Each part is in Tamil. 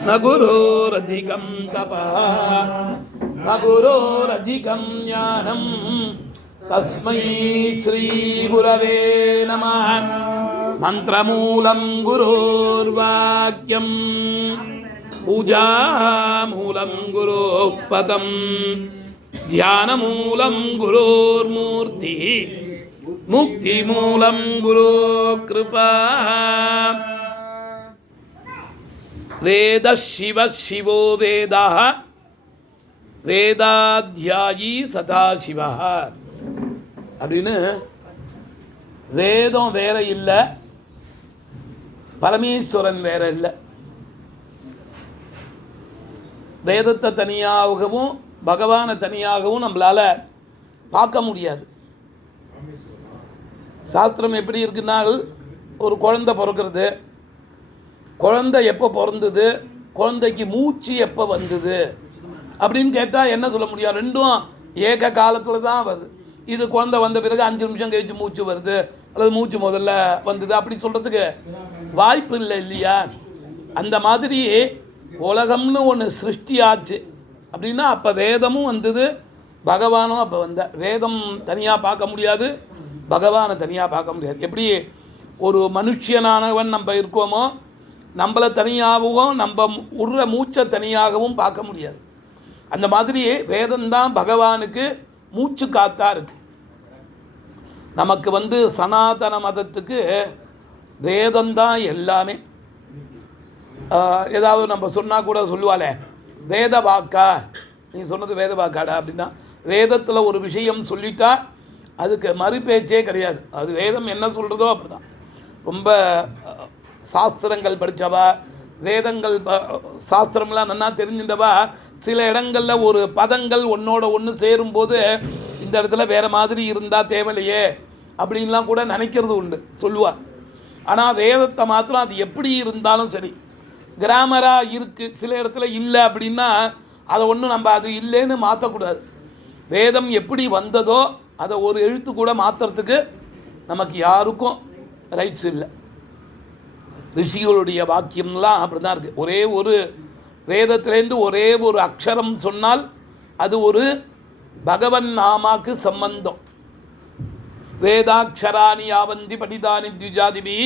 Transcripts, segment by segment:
न गुरोरधिकं तपः न गुरोरधिकं ज्ञानं तस्मै श्रीगुरवे नमः। मन्त्रमूलं गुरोर्वाक्यं पूजामूलं गुरोः पदं ध्यानमूलं गुरोर्मूर्तिः मुक्तिमूलं गुरोः कृपा। वेदः शिवः शिवो वेदः வேதாத்யாயி சதாசிவா அப்படின்னு வேதம் வேற இல்லை, பரமேஸ்வரன் வேற இல்லை. வேதத்தை தனியாகவும் பகவானை தனியாகவும் நம்மளால் பார்க்க முடியாது. சாஸ்திரம் எப்படி இருக்குன்னா, ஒரு குழந்தை பிறக்கிறது, குழந்தை எப்போ பிறந்தது, குழந்தைக்கு மூச்சு எப்போ வந்தது அப்படின்னு கேட்டால் என்ன சொல்ல முடியும்? ரெண்டும் ஏக காலத்தில் தான் வருது. இது குழந்தை வந்த பிறகு 5 நிமிஷம் கழிச்சு மூச்சு வருது, அல்லது மூச்சு முதல்ல வந்தது அப்படி சொல்கிறதுக்கு வாய்ப்பு இல்லை இல்லையா? அந்த மாதிரி உலகம்னு ஒன்று சிருஷ்டி ஆச்சு அப்படின்னா அப்போ வேதமும் வந்தது, பகவானும் அப்போ வந்த. வேதம் தனியாக பார்க்க முடியாது, பகவானை தனியாக பார்க்க முடியாது. எப்படி ஒரு மனுஷனானவன் நம்ம இருக்கோமோ, நம்மளை தனியாகவும் நம்ம உடுற மூச்சை தனியாகவும் பார்க்க முடியாது. அந்த மாதிரி வேதம்தான் பகவானுக்கு மூச்சு காத்தா இருக்கு. நமக்கு சனாதன மதத்துக்கு வேதம்தான் எல்லாமே. ஏதாவது நம்ம சொன்னால் கூட சொல்லுவாளே, வேத வாக்கா, நீ சொன்னது வேத வாக்காடா அப்படின்னா, வேதத்தில் ஒரு விஷயம் சொல்லிட்டா அதுக்கு மறுபேச்சே கிடையாது. அது வேதம் என்ன சொல்கிறதோ அப்படி தான். ரொம்ப சாஸ்திரங்கள் படித்தவா, வேதங்கள் சாஸ்திரம்லாம் நல்லா தெரிஞ்சின்றவா சில இடங்களில் ஒரு பதங்கள் ஒன்றோட ஒன்று சேரும்போது இந்த இடத்துல வேறு மாதிரி இருந்தால் தேவையில்லையே அப்படின்லாம் கூட நினைக்கிறது உண்டு, சொல்லுவார். ஆனால் வேதத்தை மாத்திரம் அது எப்படி இருந்தாலும் சரி, கிராமராக இருக்குது, சில இடத்துல இல்லை அப்படின்னா அதை ஒன்றும் நம்ம அது இல்லைன்னு மாற்றக்கூடாது. வேதம் எப்படி வந்ததோ அதை ஒரு எழுத்து கூட மாற்றுறதுக்கு நமக்கு யாருக்கும் ரைட்ஸ் இல்லை. ரிஷிகளுடைய வாக்கியம்லாம் அப்படி தான் இருக்குது. ஒரே ஒரு வேதத்திலேருந்து ஒரே ஒரு அக்ஷரம் சொன்னால் அது ஒரு பகவன் நாமாக்கு சம்பந்தம். வேதாட்சராணி யாவந்தி படிதானி த்விஜாதிபி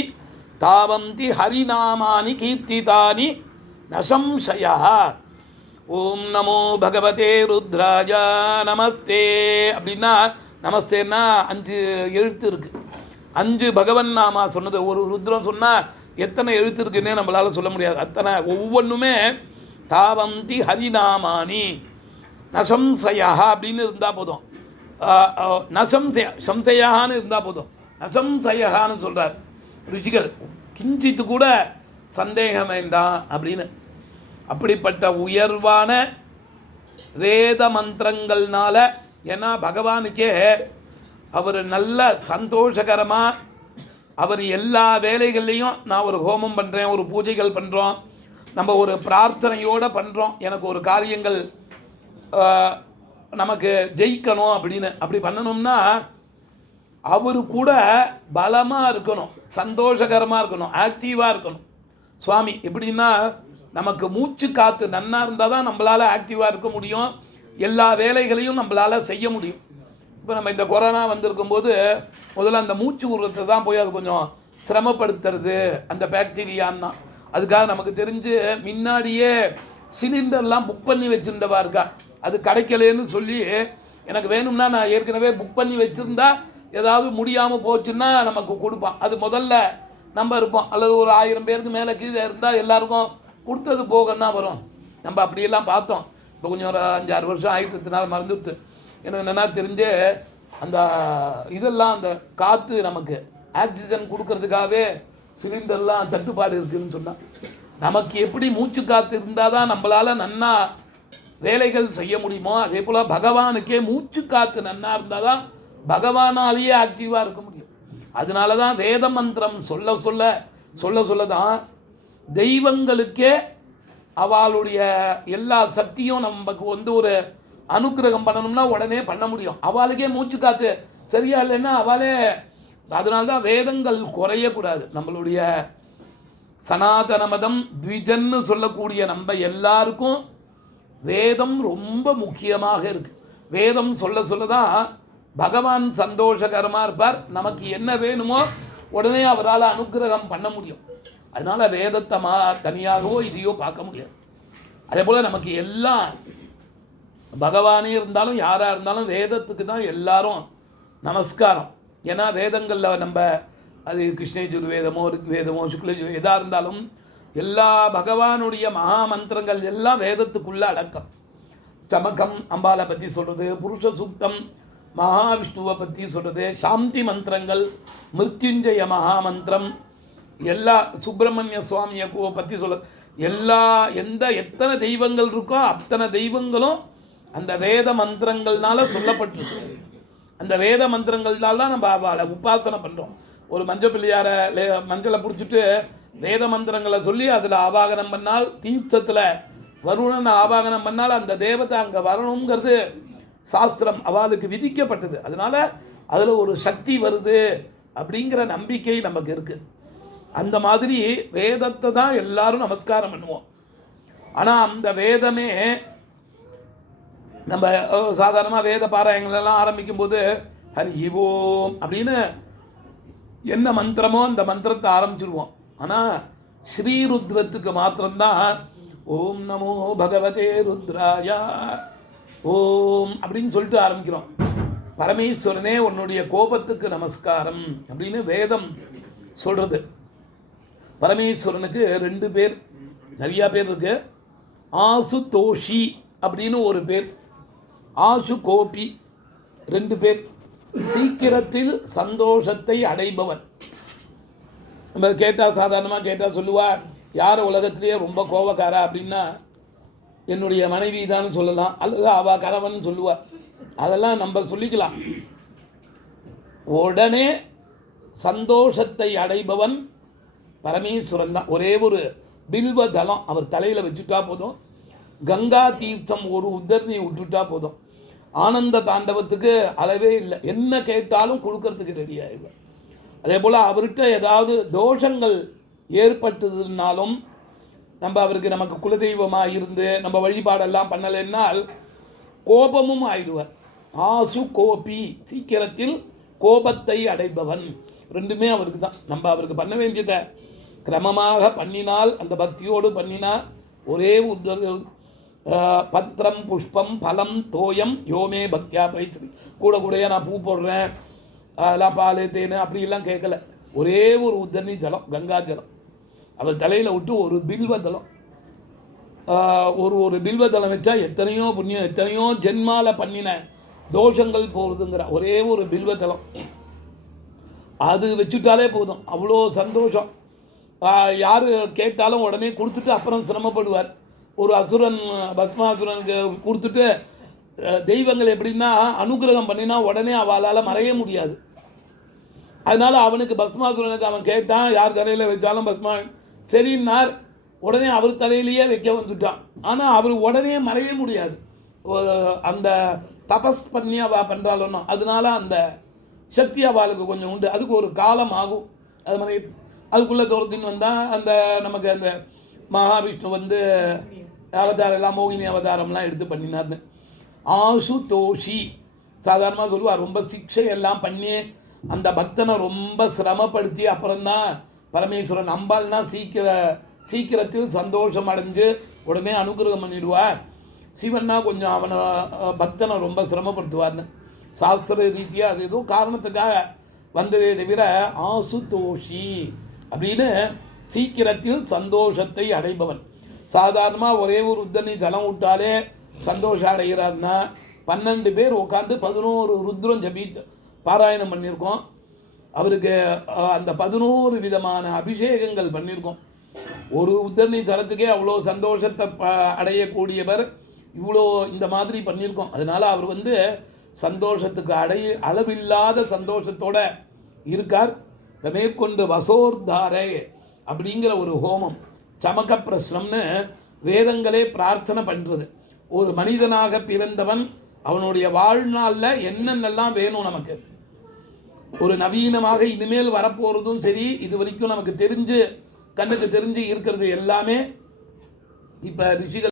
தாவந்தி ஹரிநாமானி கீர்த்திதானி நசம்சயா. ஓம் நமோ பகவதே ருத்ராஜ நமஸ்தே அப்படின்னா, நமஸ்தேன்னா 5 எழுத்து இருக்குது. 5 பகவன் நாமா சொன்னது. ஒரு ருத்ரம் சொன்னால் எத்தனை எழுத்து இருக்குன்னே நம்மளால் சொல்ல முடியாது. அத்தனை ஒவ்வொன்றுமே தாவந்தி ஹரிநாமானி நசம்சயா அப்படின்னு இருந்தால் போதும். சம்சயான்னு இருந்தால் போதும். நசம்சயான்னு சொல்கிறார் ருச்சிகள். கிஞ்சித்து கூட சந்தேகம் வேண்டாம் அப்படின்னு. அப்படிப்பட்ட உயர்வான வேத மந்திரங்கள்னால, ஏன்னா பகவானுக்கே அவர் நல்ல சந்தோஷகரமாக, அவர் எல்லா வேலைகள்லையும், நான் ஒரு ஹோமம் பண்ணுறேன், ஒரு பூஜைகள் பண்ணுறோம், நம்ம ஒரு பிரார்த்தனையோடு பண்ணுறோம், எனக்கு ஒரு காரியங்கள் நமக்கு ஜெயிக்கணும் அப்படின்னு. அப்படி பண்ணணும்னா அவர் கூட பலமாக இருக்கணும், சந்தோஷகரமாக இருக்கணும், ஆக்டிவாக இருக்கணும். சுவாமி எப்படின்னா, நமக்கு மூச்சு காற்று நன்னா இருந்தால் தான் நம்மளால் ஆக்டிவாக இருக்க முடியும், எல்லா வேலைகளையும் நம்மளால் செய்ய முடியும். இப்போ நம்ம இந்த கொரோனா வந்திருக்கும்போது முதல்ல அந்த மூச்சு உருவத்தை தான் போய் அது கொஞ்சம் சிரமப்படுத்துறது அந்த பாக்டீரியான்னா. அதுக்காக நமக்கு தெரிஞ்சு முன்னாடியே சிலிண்டர்லாம் புக் பண்ணி வச்சுருந்தவா இருக்கா. அது கிடைக்கலன்னு சொல்லி, எனக்கு வேணும்னா நான் ஏற்கனவே புக் பண்ணி வச்சுருந்தா ஏதாவது முடியாமல் போச்சுன்னா நமக்கு கொடுப்பான். அது முதல்ல நம்ம இருப்போம், அல்லது ஒரு 1000 பேருக்கு மேலே கீழே இருந்தால் எல்லாருக்கும் கொடுத்தது போகன்னா வரும். நம்ம அப்படியெல்லாம் பார்த்தோம். இப்போ கொஞ்சம் ஒரு 5-6 வருஷம் ஆகிட்டதுனால மறந்துடுத்து. எனக்கு என்னென்னா தெரிஞ்சு அந்த இதெல்லாம் அந்த காற்று நமக்கு ஆக்சிஜன் கொடுக்கறதுக்காகவே சிலிண்டர்லாம் தட்டுப்பாடு இருக்குதுன்னு சொன்னால், நமக்கு எப்படி மூச்சு காற்று இருந்தால் தான் நம்மளால் நன்னா வேலைகள் செய்ய முடியுமோ, அதே போல் பகவானுக்கே மூச்சு காற்று நன்னா இருந்தால் தான் பகவானாலேயே ஆக்டிவாக இருக்க முடியும். அதனால தான் வேத மந்திரம் சொல்ல சொல்ல தான் தெய்வங்களுக்கே அவளுடைய எல்லா சக்தியும் நமக்கு ஒரு அனுக்கிரகம் பண்ணணும்னா உடனே பண்ண முடியும். அவளுக்கே மூச்சு காற்று சரியா இல்லைன்னா அவளே. அதனால்தான் வேதங்கள் குறையக்கூடாது. நம்மளுடைய சனாதன மதம் த்விஜன்னு சொல்லக்கூடிய நம்ம எல்லாருக்கும் வேதம் ரொம்ப முக்கியமாக இருக்கு. வேதம் சொல்ல தான் பகவான் சந்தோஷகரமாக இருப்பார். நமக்கு என்ன வேணுமோ உடனே அவரால் அனுக்கிரகம் பண்ண முடியும். அதனால வேதத்தை தனியாகவோ இதையோ பார்க்க முடியாது. அதே போல் நமக்கு எல்லாம் பகவானே இருந்தாலும் யாராக இருந்தாலும் வேதத்துக்கு தான் எல்லாரும் நமஸ்காரம். ஏன்னா வேதங்களில் நம்ம அது கிருஷ்ணயஜுர் வேதமோ ரிக்வேதமோ சுக்லஜுர் எதாக இருந்தாலும் எல்லா பகவானுடைய மகா மந்திரங்கள் எல்லாம் வேதத்துக்குள்ளே அடக்கம். சமகம் அம்பாலை பற்றி சொல்கிறது, புருஷ சூக்தம் மகாவிஷ்ணுவை பற்றி சொல்கிறது, சாந்தி மந்திரங்கள், மிருத்யுஞ்சய மகாமந்திரம், எல்லா சுப்பிரமணிய சுவாமியை பற்றி சொல்ல எத்தனை தெய்வங்கள் இருக்கோ அத்தனை தெய்வங்களும் அந்த வேத மந்திரங்கள்னால சொல்லப்பட்டிருக்கு. அந்த வேத மந்திரங்கள்னால தான் நம்ம அவளை உபாசனை பண்ணுறோம். ஒரு மஞ்சள் பிள்ளையாரை மஞ்சளை பிடிச்சிட்டு வேத மந்திரங்களை சொல்லி அதில் ஆவாகனம் பண்ணால், தீர்த்தத்தில் வருணன் ஆவாகனம் பண்ணால் அந்த தேவத்தை அங்கே வரணுங்கிறது சாஸ்திரம் அவளுக்கு விதிக்கப்பட்டது. அதனால் அதில் ஒரு சக்தி வருது அப்படிங்கிற நம்பிக்கை நமக்கு இருக்குது. அந்த மாதிரி வேதத்தை தான் எல்லாரும் நமஸ்காரம் பண்ணுவோம். ஆனால் அந்த வேதமே நம்ம சாதாரணமாக வேத பாராயணங்களெல்லாம் ஆரம்பிக்கும் போது ஹரி ஓம் அப்படின்னு என்ன மந்திரமோ அந்த மந்திரத்தை ஆரம்பிச்சிடுவோம். ஆனால் ஸ்ரீருத்ரத்துக்கு மாத்திரம்தான் ஓம் நமோ பகவதே ருத்ராயா ஓம் அப்படின்னு சொல்லிட்டு ஆரம்பிக்கிறோம். பரமேஸ்வரனே உன்னுடைய கோபத்துக்கு நமஸ்காரம் அப்படின்னு வேதம் சொல்கிறது. பரமேஸ்வரனுக்கு 2 பேர், நிறையா பேர் இருக்கு. ஆசுதோஷி அப்படின்னு ஒரு பேர், ஆசு கோபி 2 பேர். சீக்கிரத்தில் சந்தோஷத்தை அடைபவன். நம்ம கேட்டால் சாதாரணமாக கேட்டால் சொல்லுவா, யார் உலகத்திலேயே ரொம்ப கோபக்காரா அப்படின்னா என்னுடைய மனைவி தான் சொல்லலாம், அல்லது அவ கணவன் சொல்லுவா. அதெல்லாம் நம்ம சொல்லிக்கலாம். உடனே சந்தோஷத்தை அடைபவன் பரமேஸ்வரன் தான். ஒரே ஒரு பில்வ தலம் அவர் தலையில் வச்சுட்டா போதும், கங்கா தீர்த்தம் ஒரு உத்தரணி விட்டுட்டா போதும், ஆனந்த தாண்டவத்துக்கு அளவே இல்லை. என்ன கேட்டாலும் கொடுக்கறதுக்கு ரெடி ஆகிடுவார். அதே போல் அவர்கிட்ட ஏதாவது தோஷங்கள் ஏற்பட்டதுனாலும் நம்ம அவருக்கு நமக்கு குலதெய்வமாக இருந்து நம்ம வழிபாடெல்லாம் பண்ணலைன்னால் கோபமும் ஆயிடுவார். ஆசு கோபி, சீக்கிரத்தில் கோபத்தை அடைபவன். 2மே அவருக்கு தான். நம்ம அவருக்கு பண்ண வேண்டியதை கிரமமாக பண்ணினால், அந்த பக்தியோடு பண்ணினால், ஒரே பத்திரம் புஷ்பம் பலம் தோயம் யோமே பக்தியா பிரைச்சி, கூடையே நான் பூ போடுறேன் அதெல்லாம் பால் தேன் அப்படிலாம் கேட்கல. ஒரே ஒரு உத்தரணி ஜலம், கங்கா ஜலம் அவர் தலையில் விட்டு ஒரு பில்வதலம், ஒரு பில்வதலம் வச்சா எத்தனையோ புண்ணியம், எத்தனையோ ஜென்மால பண்ணின தோஷங்கள் போகுதுங்கிற ஒரே ஒரு பில்வதலம் அது வச்சுட்டாலே போதும். அவ்வளோ சந்தோஷம். யார் கேட்டாலும் உடனே கொடுத்துட்டு அப்புறம் சிரமப்படுவார். ஒரு அசுரன் பத்மாசுரனுக்கு கொடுத்துட்டு, தெய்வங்கள் எப்படின்னா அனுகிரகம் பண்ணினா உடனே அவளால் மறைய முடியாது. அதனால் அவனுக்கு பஸ்மாசுரனுக்கு அவன் கேட்டான், யார் தலையில் வச்சாலும் பஸ்மா சரின்னார், உடனே அவர் தலையிலேயே வைக்க வந்துட்டான். ஆனால் அவர் உடனே மறைய முடியாது. அந்த தபஸ் பண்ணி அவள் பண்ணுறாளோ அதனால அந்த சக்தி அவளுக்கு கொஞ்சம் உண்டு. அதுக்கு ஒரு காலம் ஆகும். அது மாதிரி அதுக்குள்ளே தோறத்தின்னு வந்தால் அந்த நமக்கு அந்த மகாவிஷ்ணு வந்து அவதாரம் எல்லாம் மோகினி அவதாரம்லாம் எடுத்து பண்ணினார்னு. ஆசு தோஷி சாதாரணமாக சொல்லுவார். ரொம்ப சிக்ஷை எல்லாம் பண்ணி அந்த பக்தனை ரொம்ப சிரமப்படுத்தி அப்புறம்தான் பரமேஸ்வரன். அம்பாள்னா சீக்கிரத்தில் சந்தோஷம் அடைஞ்சு உடனே அனுகிரகம் பண்ணிடுவார். சிவன்னா கொஞ்சம் அவனை பக்தனை ரொம்ப சிரமப்படுத்துவார்னு சாஸ்திர ரீதியாக அது ஏதோ காரணத்துக்காக வந்ததே தவிர ஆசுதோஷி அப்படின்னு சீக்கிரத்தில் சந்தோஷத்தை அடைபவன். சாதாரணமாக ஒரே ஒரு உத்தரணி ஜலம் விட்டாலே சந்தோஷம் அடைகிறார்னா 12 பேர் உட்காந்து 11 ருத்ரம் ஜபித்து பாராயணம் பண்ணியிருக்கோம். அவருக்கு அந்த 11 விதமான அபிஷேகங்கள் பண்ணியிருக்கோம். ஒரு உத்தரணி ஜலத்துக்கே அவ்வளோ சந்தோஷத்தை அடையக்கூடியவர் இவ்வளோ இந்த மாதிரி பண்ணியிருக்கோம். அதனால் அவர் வந்து சந்தோஷத்துக்கு அளவில்லாத சந்தோஷத்தோடு இருக்கார். மேற்கொண்டு வசோர்தாரே அப்படிங்கிற ஒரு ஹோமம், சமக பிரஸ்னம்னு வேதங்களே பிரார்த்தனை பண்ணுறது. ஒரு மனிதனாக பிறந்தவன் அவனுடைய வாழ்நாளில் என்னென்னலாம் வேணும் நமக்கு, ஒரு நவீனமாக இனிமேல் வரப்போகிறதும் சரி, இது வரைக்கும் நமக்கு தெரிஞ்சு கண்ணுக்கு தெரிஞ்சு இருக்கிறது எல்லாமே இப்போ ரிஷிகள்